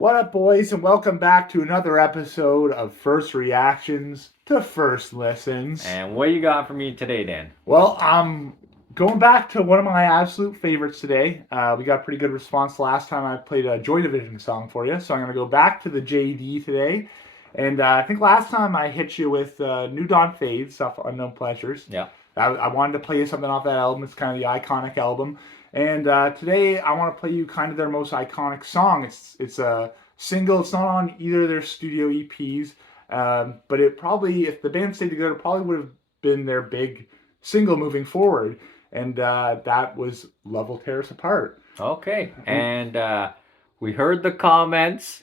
What up, boys, and welcome back to another episode of First Reactions to First Listens. And what you got for me today, Dan? Well, I'm going back to one of my absolute favorites today. We got a pretty good response last time I played a Joy Division song for you, so I'm going to go back to the JD today. And I think last time I hit you with New Dawn Fades off Unknown Pleasures. Yeah. I wanted to play you something off that album. It's kind of the iconic album. And today I want to play you kind of their most iconic song. It's a single. It's not on either of their studio EPs, but it probably, if the band stayed together, probably would have been their big single moving forward. And that was Love Will Tear Us Apart. Okay. And we heard the comments.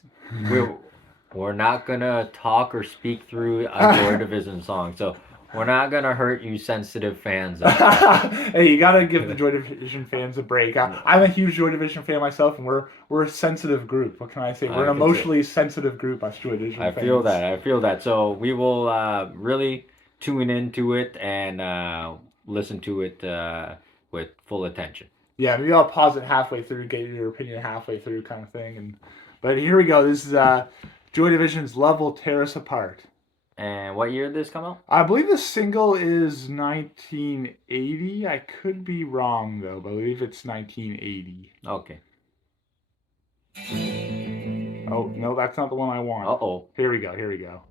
We're not going to talk or speak through a Joy Division song. So we're not going to hurt you sensitive fans. Hey, you got to give the Joy Division fans a break. I'm a huge Joy Division fan myself, and we're a sensitive group. What can I say? We're an emotionally sensitive group, us Joy Division fans. I feel that. So we will really tune into it and listen to it with full attention. Yeah, maybe I'll pause it halfway through, get your opinion halfway through kind of thing. But here we go. This is Joy Division's Love Will Tear Us Apart. And what year did this come out? I believe the single is 1980. I could be wrong, though, but I believe it's 1980. Okay. Oh, no, that's not the one I want. Uh-oh. Here we go.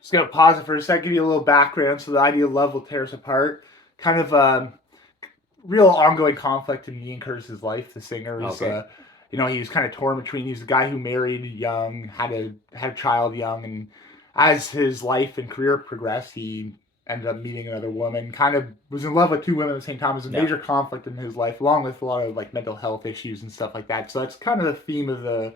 Just gonna pause it for a second, give you a little background. So the idea of Love Will Tear Us Apart, kind of real ongoing conflict in Ian Curtis's life. The singer is, Okay. he was kind of torn between. He's a guy who married young, had a child young, and as his life and career progressed, he ended up meeting another woman. Kind of was in love with two women at the same time. It was a major conflict in his life, along with a lot of like mental health issues and stuff like that. So that's kind of the theme of the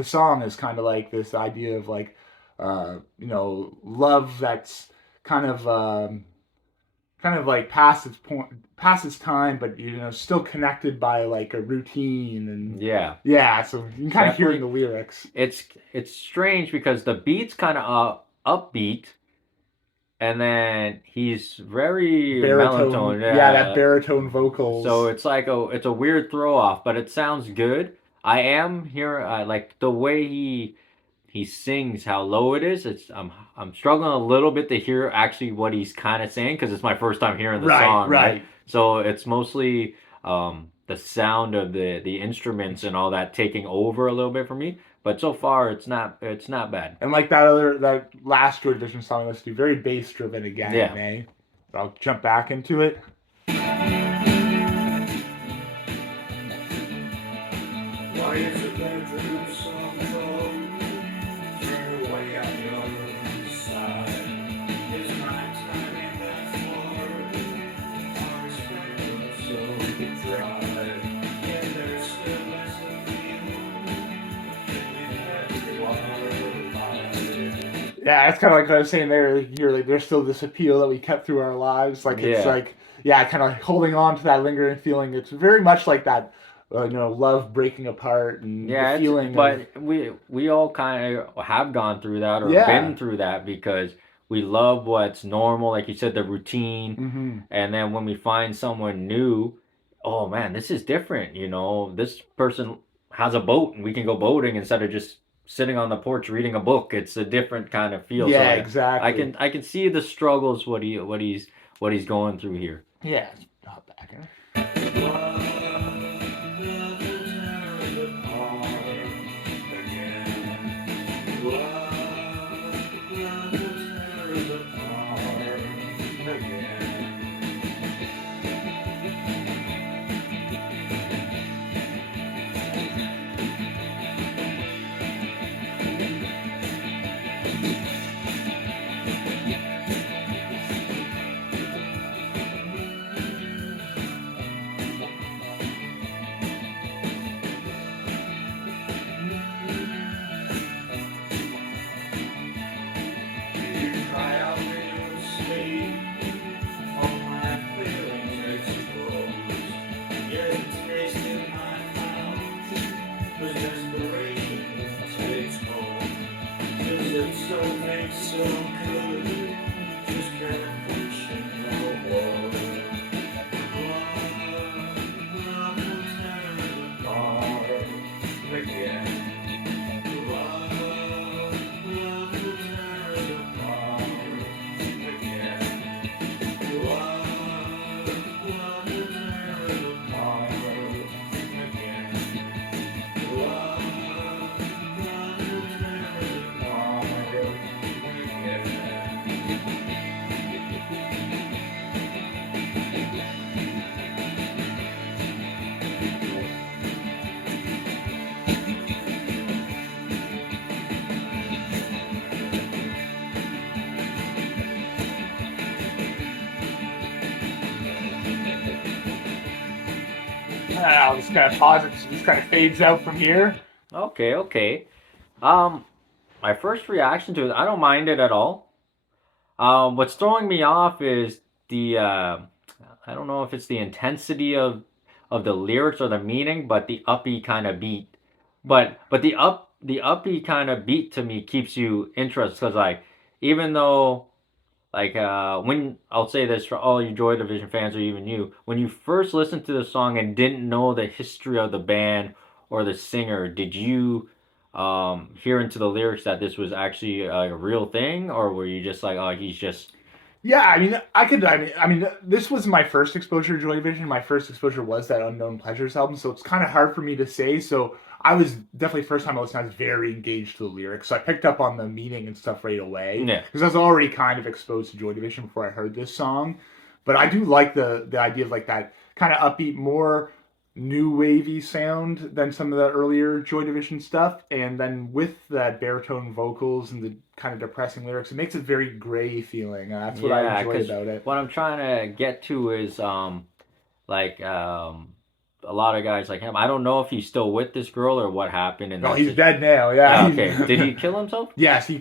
song, is kind of like this idea of like love that's kind of like past its time, but still connected by like a routine and Yeah. So you can kind of hearing the lyrics. It's strange because the beat's kind of upbeat, and then he's very monotone. Yeah, that baritone vocals. So it's like it's a weird throw off, but it sounds good. I am here like the way he sings, how low it is. I'm struggling a little bit to hear actually what he's kind of saying, because it's my first time hearing the song. Right. So it's mostly the sound of the instruments and all that taking over a little bit for me. But so far it's not bad. And like that last Joy Division song I listened to, very bass driven again. Yeah. But I'll jump back into it. Why is it bedroom so cold? Turn away on your side. It's my time in that floor. Our respect so dry. And there's still less of you. Yeah, it's kind of like what I was saying there. There's still this appeal that we kept through our lives. Like it's like, kind of holding on to that lingering feeling. It's very much like that. Love breaking apart and the feeling. But we all kind of have gone through that or been through that, because we love what's normal, like you said, the routine. Mm-hmm. And then when we find someone new, oh man, this is different. This person has a boat and we can go boating instead of just sitting on the porch reading a book. It's a different kind of feel. Yeah, so exactly. I can see the struggles what he's going through here. Yeah, not back. I'll just kind of pause it. So it just kind of fades out from here. Okay, okay. Um, my first reaction to it, I don't mind it at all. What's throwing me off is the I don't know if it's the intensity of the lyrics or the meaning, but the uppy kind of beat. But the uppy kind of beat to me keeps you interested because like even though like when I'll say this for all you Joy Division fans or even you, when you first listened to the song and didn't know the history of the band or the singer, did you hear into the lyrics that this was actually a real thing, or were you just like, oh, he's just Yeah, I mean, I could. I mean, this was my first exposure to Joy Division. My first exposure was that Unknown Pleasures album, so it's kind of hard for me to say. So I was definitely first time I listened, I was very engaged to the lyrics, so I picked up on the meaning and stuff right away yeah, because I was already kind of exposed to Joy Division before I heard this song. But I do like the idea of like that kind of upbeat, more new wavy sound than some of the earlier Joy Division stuff, and then with that baritone vocals and the kind of depressing lyrics, it makes it very gray feeling. That's what I yeah? enjoy Because about it. what I'm trying to get to is like a lot of guys like him. I don't know if he's still with this girl or what happened in Oh, that he's situation. dead now. Yeah, Yeah. okay. Did he kill himself? Yes, he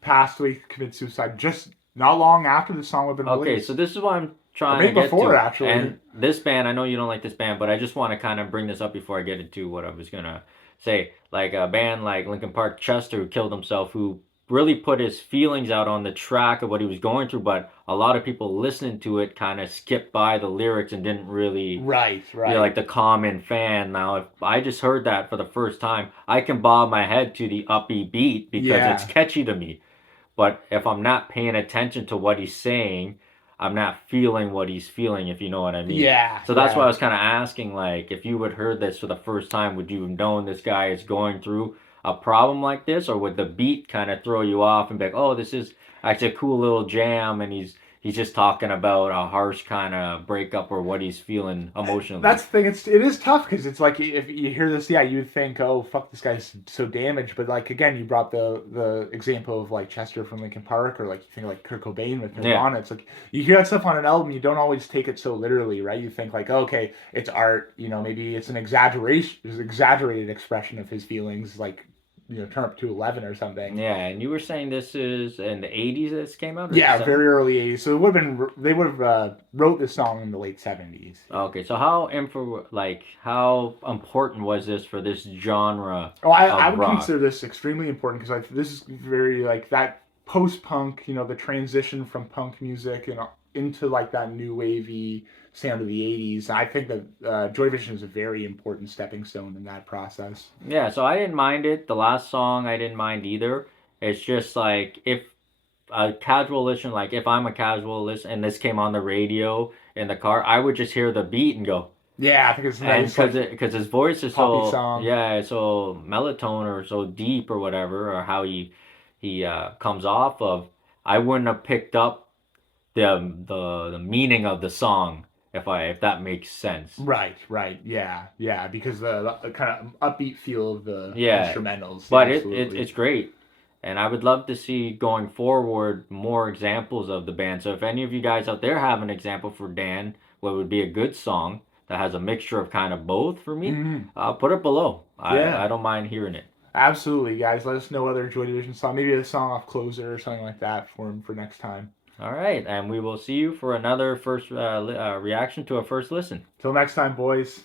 passed away, committed suicide just not long after the song had been Okay, so released, this is what I'm or trying to maybe get before to. actually. And this band, I know you don't like this band, but I just want to kind of bring this up before I get into what I was gonna say. Like a band like Linkin Park, Chester, who killed himself, who really put his feelings out on the track of what he was going through, but a lot of people listening to it kind of skipped by the lyrics and didn't really, Right, you know, right. like the common fan. Now, if I just heard that for the first time, I can bob my head to the uppy beat because it's Yeah, catchy to me. But if I'm not paying attention to what he's saying, I'm not feeling what he's feeling, if you know what I mean. yeah, So that's why I yeah. was kind of asking, like, if you had heard this for the first time, would you have known this guy is going through a problem like this, or would the beat kind of throw you off and be like, oh, this is actually a cool little jam, and he's just talking about a harsh kind of breakup or what he's feeling That's emotionally. the thing. It is tough because it's like if you hear this, yeah, you'd think, oh fuck, this guy's so damaged. But like again, you brought the example of like Chester from Linkin Park, or like you think like Kurt Cobain with Yeah. Nirvana. It's like you hear that stuff on an album, you don't always take it so literally, right? You think like, oh, okay, it's art. Maybe it's an exaggerated expression of his feelings, like turn up to 11 or something. Yeah, and you were saying this is in the 80s this came out, or the Yeah, 70s? very early 80s. So it would have been they would have wrote this song in the late 70s. Okay, so how important was this for this genre Oh, I of would rock? consider this extremely important because this is very like that post punk, the transition from punk music and into like that new wavy sound of the 80s. I think that Joy Division is a very important stepping stone in that process. Yeah, so I didn't mind it. The last song I didn't mind either. It's just like if a casual listen, like if I'm a casual listen and this came on the radio in the car, I would just hear the beat and go. Yeah, I think it's a And nice like because his voice is poppy so song. yeah, so melatonin or so deep or whatever, or how he comes off of, I wouldn't have picked up the meaning of the song if that makes sense. Right, right. Yeah, yeah, because the kind of upbeat feel of the Yeah, instrumentals. Yeah, but absolutely. it's great, and I would love to see going forward more examples of the band. So if any of you guys out there have an example for Dan, what would be a good song that has a mixture of kind of both for me, Hmm. put it below. Yeah. I don't mind hearing it. Absolutely, guys. Let us know other Joy Division song, maybe a song off Closer or something like that for next time. All right, and we will see you for another first reaction to a first listen. Till next time, boys.